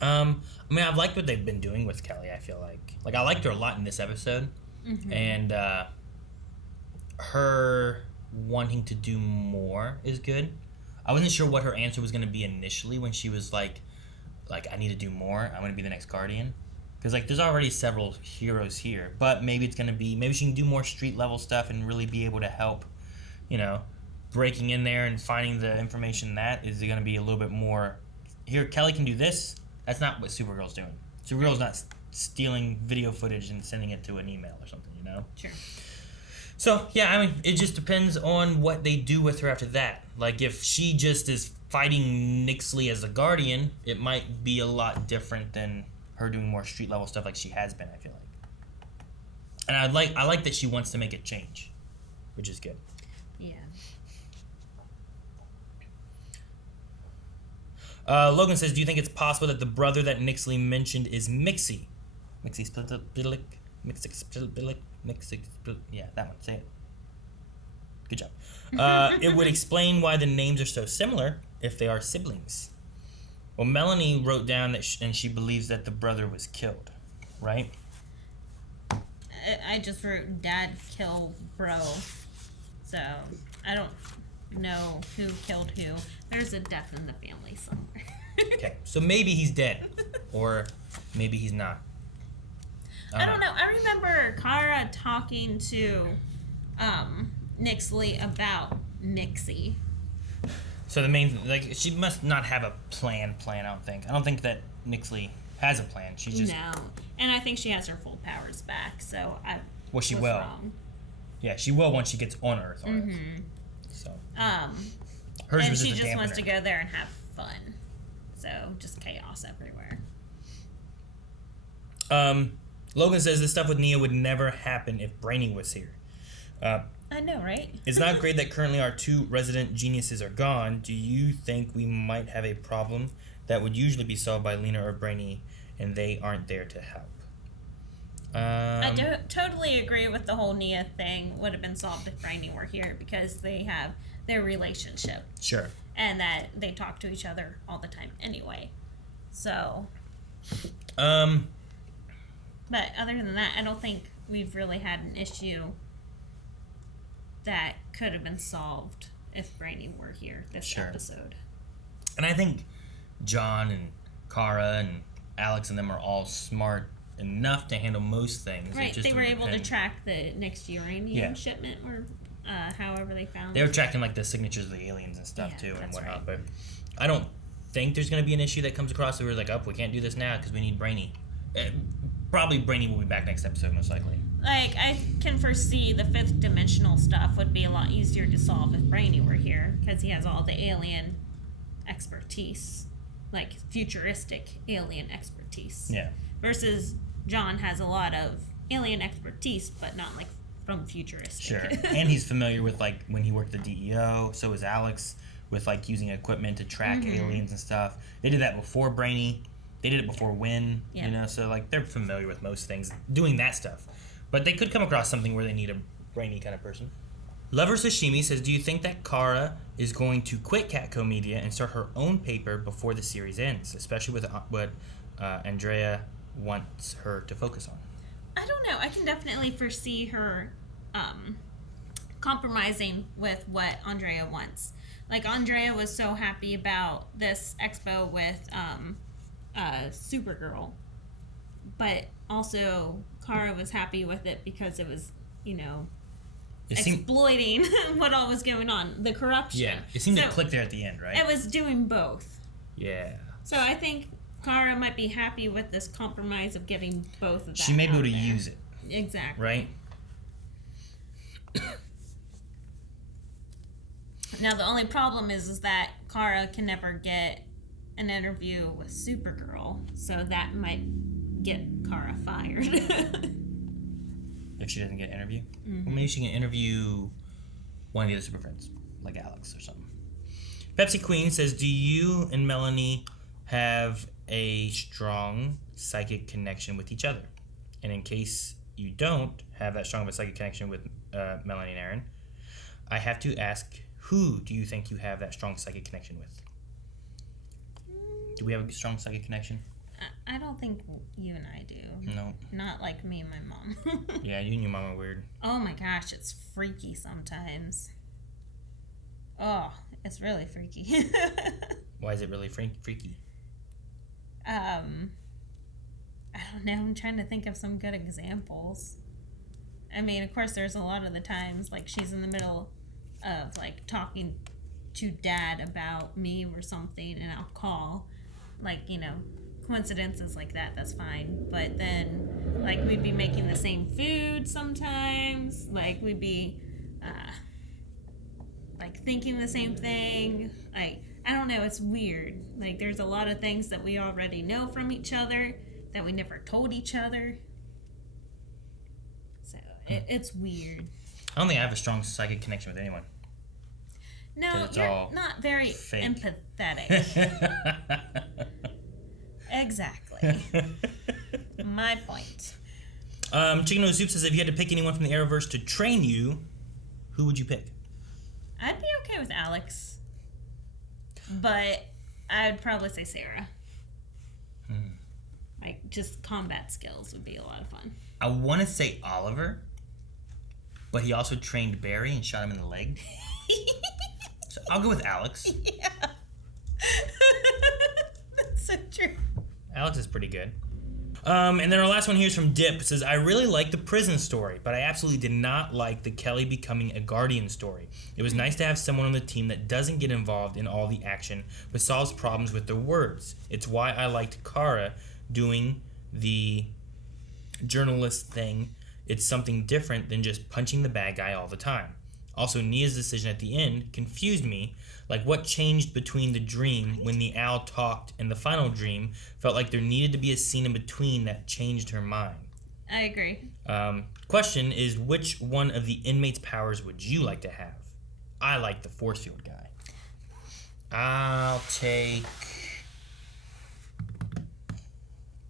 I mean, I've liked what they've been doing with Kelly. I feel like I liked her a lot in this episode, and her wanting to do more is good. I wasn't sure what her answer was going to be initially when she was like I need to do more. I'm going to be the next Guardian, because like there's already several heroes here, but maybe it's going to be maybe she can do more street level stuff and really be able to help, you know, breaking in there and finding the information. That is going to be a little bit more. Here, Kelly can do this. That's not what Supergirl's doing. Supergirl's not stealing video footage and sending it to an email or something, you know? Sure. So, yeah, I mean, it just depends on what they do with her after that. Like, if she just is fighting Nyxly as a Guardian, it might be a lot different than her doing more street-level stuff like she has been, I feel like. And I like that she wants to make a change, which is good. Yeah. Logan says, do you think it's possible that the brother that Nyxly mentioned is Mixie? Mixie Splitlick? Yeah, that one. Say it. Good job. It would explain why the names are so similar if they are siblings. Well, Melanie wrote down that and she believes that the brother was killed, right? I just wrote dad kill bro. So I don't know who killed who. There's a death in the family somewhere. Okay, so maybe he's dead, or maybe he's not. I don't know. I remember Kara talking to Nyxly about Nyxly. So the main, like, she must not have a plan, I don't think. I don't think that Nyxly has a plan. She's just... No. And I think she has her full powers back, so I Well, she was will. wrong. Yeah, she will once she gets on Earth. So. Hers and was she just a just wants dampener. to go there and have fun. So just chaos everywhere. Logan says this stuff with Nia would never happen if Brainy was here. I know, right? It's not great that currently our two resident geniuses are gone. Do you think we might have a problem that would usually be solved by Lena or Brainy, and they aren't there to help? I totally agree with the whole Nia thing. Would have been solved if Brainy were here because they have their relationship. Sure. And that they talk to each other all the time anyway. So. But other than that, I don't think we've really had an issue that could have been solved if Brainy were here this episode. And I think John and Kara and Alex and them are all smart enough to handle most things. Right, they were able to track the next uranium shipment or however they found They were tracking like the signatures of the aliens and stuff too and whatnot. But I don't think there's going to be an issue that comes across that we're like, oh, we can't do this now because we need Brainy. Probably Brainy will be back next episode, most likely. Like, I can foresee the fifth dimensional stuff would be a lot easier to solve if Brainy were here, because he has all the alien expertise, like futuristic alien expertise. Yeah. Versus John has a lot of alien expertise, but not like from futuristic. Sure. And he's familiar with like when he worked at the DEO, so is Alex, with like using equipment to track aliens and stuff. They did that before Brainy. They did it before Wynn, you know, so like they're familiar with most things, doing that stuff. But they could come across something where they need a Brainy kind of person. Lover Sashimi says, do you think that Kara is going to quit Catco Media and start her own paper before the series ends, especially with what Andrea wants her to focus on? I don't know. I can definitely foresee her compromising with what Andrea wants. Like, Andrea was so happy about this expo with Supergirl, but also Kara was happy with it because it was, you know, exploiting what all was going on, the corruption. Yeah, it seemed to click there at the end, right? It was doing both. Yeah. So I think Kara might be happy with this compromise of getting both of that. She may be able to use it. Exactly. Right? Now, the only problem is that Kara can never get an interview with Supergirl, so that might get Kara fired. If she doesn't get an interview? Mhm. Well, maybe she can interview one of the other super friends, like Alex or something. Pepsi Queen says, do you and Melanie have a strong psychic connection with each other? And in case you don't have that strong of a psychic connection with Melanie and Aaron, I have to ask, who do you think you have that strong psychic connection with? Do we have a strong psychic connection? I don't think you and I do. No. Not like me and my mom. Yeah, you and your mom are weird. Oh my gosh, it's freaky sometimes. Oh, it's really freaky. Why is it really freaky? I don't know. I'm trying to think of some good examples. I mean, of course, there's a lot of the times, like, she's in the middle of, like, talking to Dad about me or something, and I'll call. Like, you know, coincidences like that, that's fine. But then, like, we'd be making the same food sometimes. Like, we'd be, like, thinking the same thing. Like, I don't know, it's weird. Like, there's a lot of things that we already know from each other that we never told each other. So, it's weird. I don't think I have a strong psychic connection with anyone. No, you're not very fake. empathetic. Exactly. My point. Chicken Nose Soup says, if you had to pick anyone from the Arrowverse to train you, who would you pick? I'd be okay with Alex. But I'd probably say Sarah. Like, just combat skills would be a lot of fun. I want to say Oliver, but he also trained Barry and shot him in the leg. So I'll go with Alex. Yeah. That's so true. Alex is pretty good. And then our last one here is from Dip. It says, I really like the prison story, but I absolutely did not like the Kelly becoming a Guardian story. It was nice to have someone on the team that doesn't get involved in all the action, but solves problems with their words. It's why I liked Kara doing the journalist thing. It's something different than just punching the bad guy all the time. Also, Nia's decision at the end confused me. Like, what changed between the dream when the owl talked and the final dream? Felt like there needed to be a scene in between that changed her mind. I agree. Question is, which one of the inmates' powers would you like to have? I like the force field guy. I'll take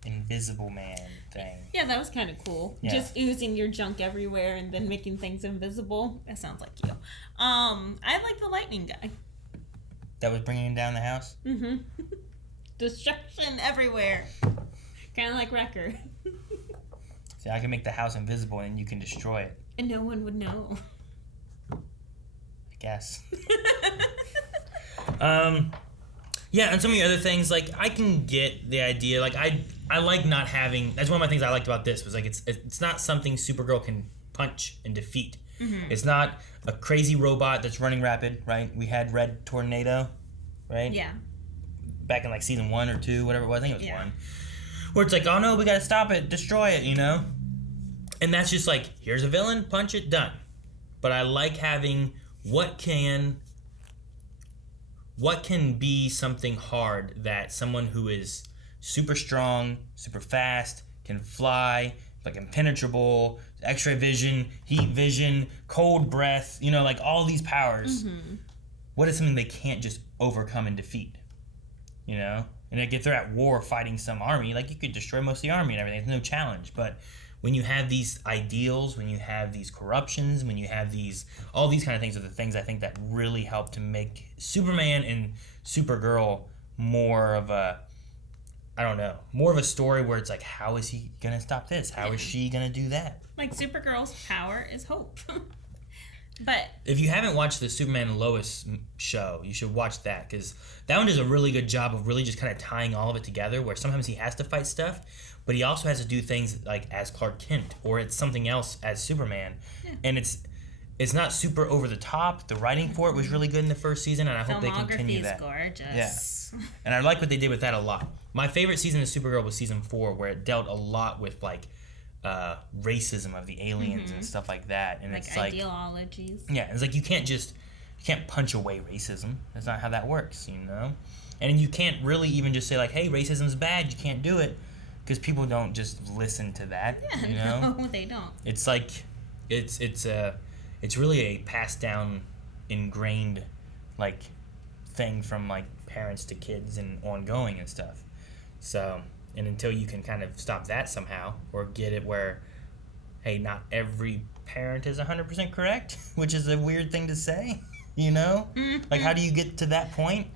Invisible Man thing. Yeah, that was kind of cool. Yeah. Just oozing your junk everywhere and then making things invisible. That sounds like you. I like the lightning guy. That was bringing him down the house? Mm-hmm. Destruction everywhere. Kind of like Wrecker. See, I can make the house invisible and you can destroy it. And no one would know. I guess. Yeah, and some of the other things, like, I can get the idea. Like, I like not having... That's one of my things I liked about this, was, like, it's not something Supergirl can punch and defeat. Mm-hmm. It's not a crazy robot that's running rapid, right? We had Red Tornado, right? Yeah. Back in, like, season 1 or 2, whatever it was. I think it was 1. Where it's like, oh, no, we gotta stop it, destroy it, you know? And that's just like, here's a villain, punch it, done. But I like having what can be something hard that someone who is super strong, super fast, can fly, like impenetrable, X-ray vision, heat vision, cold breath, you know, like all these powers. Mm-hmm. What is something they can't just overcome and defeat? You know? And like if they're at war fighting some army, like you could destroy most of the army and everything. It's no challenge. But when you have these ideals, when you have these corruptions, when you have these, all these kind of things are the things I think that really help to make Superman and Supergirl more of a, I don't know, more of a story where it's like, how is he going to stop this? How is she going to do that? Like, Supergirl's power is hope. But if you haven't watched the Superman and Lois show, you should watch that, because that one does a really good job of really just kind of tying all of it together, where sometimes he has to fight stuff, but he also has to do things like as Clark Kent, or it's something else as Superman. Yeah. And it's not super over the top. The writing for it was really good in the first season, and I hope they continue that. Gorgeous. Yeah. And I like what they did with that a lot. My favorite season of Supergirl was season 4, where it dealt a lot with like racism of the aliens and stuff like that. And like it's like ideologies. Yeah, it's like you can't just You can't punch away racism. That's not how that works, you know? And you can't really even just say, like, hey, racism's bad, you can't do it. Because people don't just listen to that, you know? No, they don't. It's like, it's really a passed down, ingrained, like, thing from, like, parents to kids and ongoing and stuff. So, and until you can kind of stop that somehow, or get it where, hey, not every parent is 100% correct, which is a weird thing to say, you know? Like, how do you get to that point?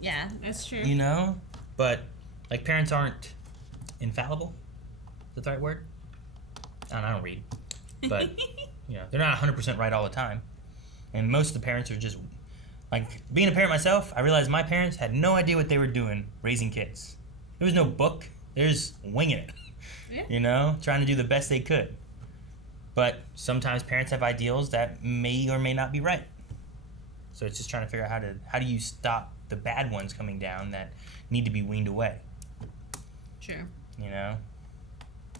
Yeah, that's true. You know? But, like, parents aren't infallible. Is that the right word? I don't read. But, you know, they're not 100% right all the time. And most of the parents are just, like, being a parent myself, I realized my parents had no idea what they were doing raising kids. There was no book. They're just winging it. Yeah. You know? Trying to do the best they could. But sometimes parents have ideals that may or may not be right. So it's just trying to figure out how do you stop the bad ones coming down that need to be weaned away. Sure. You know?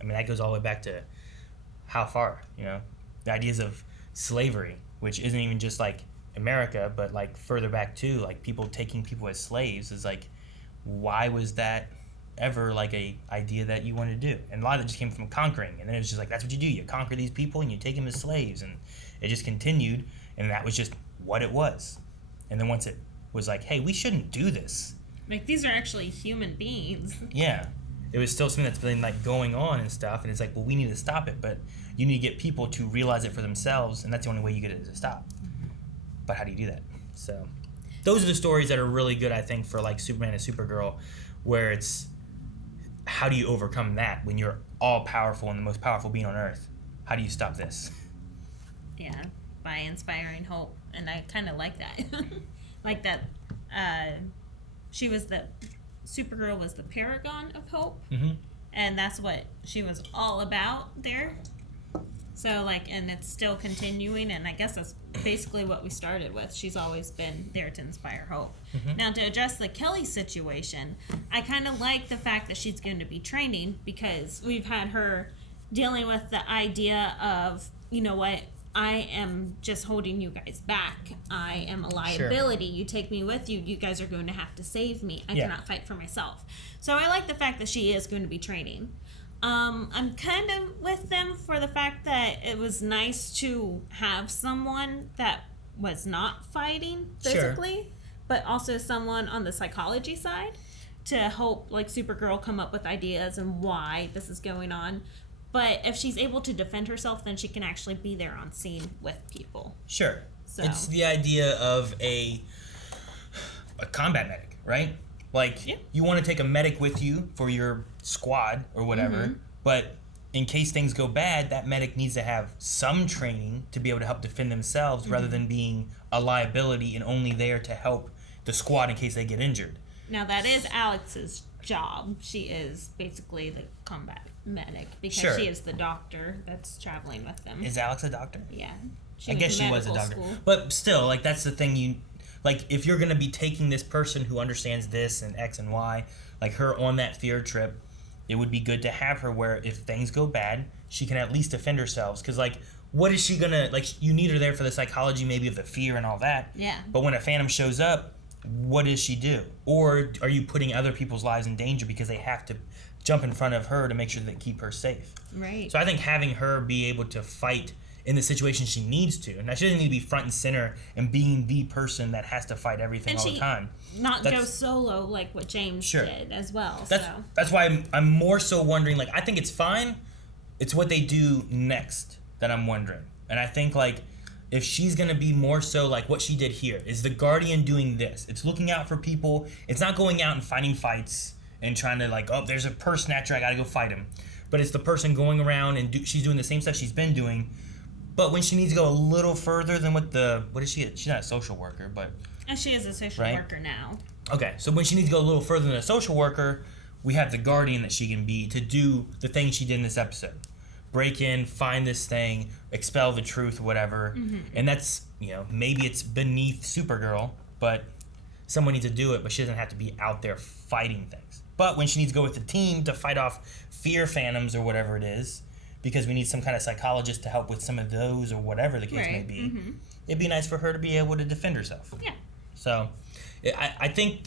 I mean, that goes all the way back to how far, you know? The ideas of slavery, which isn't even just, like, America, but, like, further back, too. Like, people taking people as slaves is, like, why was that ever, like, a idea that you wanted to do? And a lot of it just came from conquering. And then it was just like, that's what you do. You conquer these people and you take them as slaves. And it just continued, and that was just what it was. And then once it was like, hey, we shouldn't do this. Like, these are actually human beings. Yeah. It was still something that's been, like, going on and stuff, and it's like, well, we need to stop it, but you need to get people to realize it for themselves, and that's the only way you get it to stop. But how do you do that? So, those are the stories that are really good, I think, for, like, Superman and Supergirl, where it's, how do you overcome that when you're all-powerful and the most powerful being on Earth? How do you stop this? Yeah, by inspiring hope, and I kind of like that. Like that, Supergirl was the paragon of hope, and that's what she was all about there. So, like, and it's still continuing, and I guess that's basically what we started with. She's always been there to inspire hope. Now, to address the Kelly situation, I kind of like the fact that she's going to be training, because we've had her dealing with the idea of, you know what, I am just holding you guys back. I am a liability. Sure. You take me with you. You guys are going to have to save me. I cannot fight for myself. So I like the fact that she is going to be training. I'm kind of with them for the fact that it was nice to have someone that was not fighting physically, but also someone on the psychology side to help, like, Supergirl come up with ideas and why this is going on. But if she's able to defend herself, then she can actually be there on scene with people. Sure. So. It's the idea of a combat medic, right? Like, you want to take a medic with you for your squad or whatever, but in case things go bad, that medic needs to have some training to be able to help defend themselves rather than being a liability and only there to help the squad in case they get injured. Now, that is Alex's job. She is basically the combat medic because she is the doctor that's traveling with them. Is Alex a doctor? Yeah. I guess she was a doctor. School. But still, like, that's the thing like, if you're going to be taking this person who understands this and X and Y, like her on that field trip, it would be good to have her where if things go bad, she can at least defend herself. Because, like, what is she going to, like, you need her there for the psychology maybe of the fear and all that. Yeah. But when a Phantom shows up, what does she do? Or are you putting other people's lives in danger because they have to jump in front of her to make sure that they keep her safe? Right. So I think having her be able to fight in the situation she needs to. Now, she doesn't need to be front and center and being the person that has to fight everything all the time. Go solo like what James did as well. That's why I'm more so wondering, like, I think it's fine. It's what they do next that I'm wondering. And I think, like, if she's going to be more so like what she did here, is the Guardian doing this? It's looking out for people. It's not going out and fighting fights and trying to, like, oh, there's a purse snatcher, I got to go fight him. But it's the person going around and she's doing the same stuff she's been doing. But when she needs to go a little further than what is she? She's not a social worker, but... And she is a social worker now. Okay, so when she needs to go a little further than a social worker, we have the Guardian that she can be to do the thing she did in this episode. Break in, find this thing, expel the truth, whatever. And that's, maybe it's beneath Supergirl, but someone needs to do it, but she doesn't have to be out there fighting things. But when she needs to go with the team to fight off fear phantoms or whatever it is, because we need some kind of psychologist to help with some of those or whatever the case may Right, be. mhm. It'd be nice for her to be able to defend herself. Yeah. So I think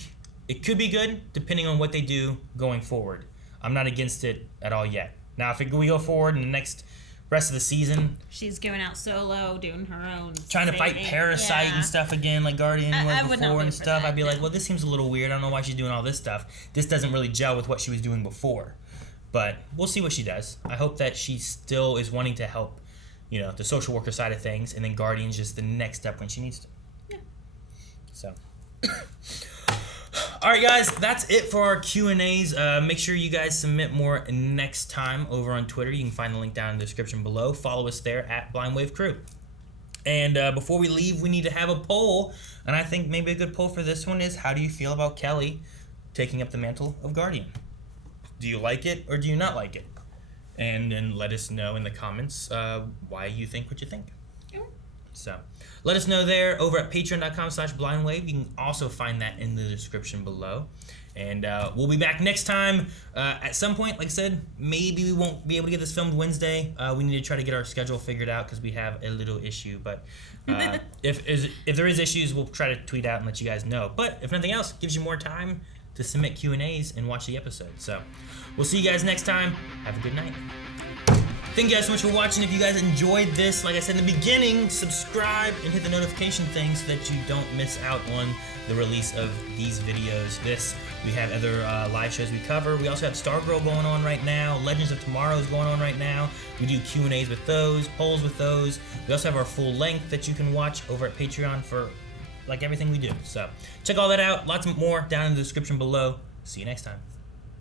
it could be good depending on what they do going forward. I'm not against it at all yet. Now, if we go forward in the next rest of the season, She's going out solo, doing her own trying to fight saving. Parasite Yeah. and stuff again, like Guardian I was would not before be and for stuff, that, I'd be no. like, well, this seems a little weird. I don't know why she's doing all this stuff. This doesn't really gel with what she was doing before. But we'll see what she does. I hope that she still is wanting to help, the social worker side of things, and then Guardian's just the next step when she needs to. Yeah. So. All right, guys, that's it for our Q&As. Make sure you guys submit more next time over on Twitter. You can find the link down in the description below. Follow us there at Blind Wave Crew. And before we leave, we need to have a poll. And I think maybe a good poll for this one is, how do you feel about Kelly taking up the mantle of Guardian? Do you like it or do you not like it? And then let us know in the comments why you think what you think. So let us know there over at patreon.com/blindwave. You can also find that in the description below. And we'll be back next time at some point. Like I said, maybe we won't be able to get this filmed Wednesday. We need to try to get our schedule figured out because we have a little issue. But if there is issues, we'll try to tweet out and let you guys know. But if nothing else, it gives you more time to submit Q&As and watch the episode. So we'll see you guys next time. Have a good night. Thank you guys so much for watching. If you guys enjoyed this, like I said in the beginning, subscribe and hit the notification thing so that you don't miss out on the release of these videos. We have other live shows we cover. We also have Stargirl going on right now. Legends of Tomorrow is going on right now. We do Q&As with those, polls with those. We also have our full length that you can watch over at Patreon for like everything we do. So check all that out. Lots more down in the description below. See you next time.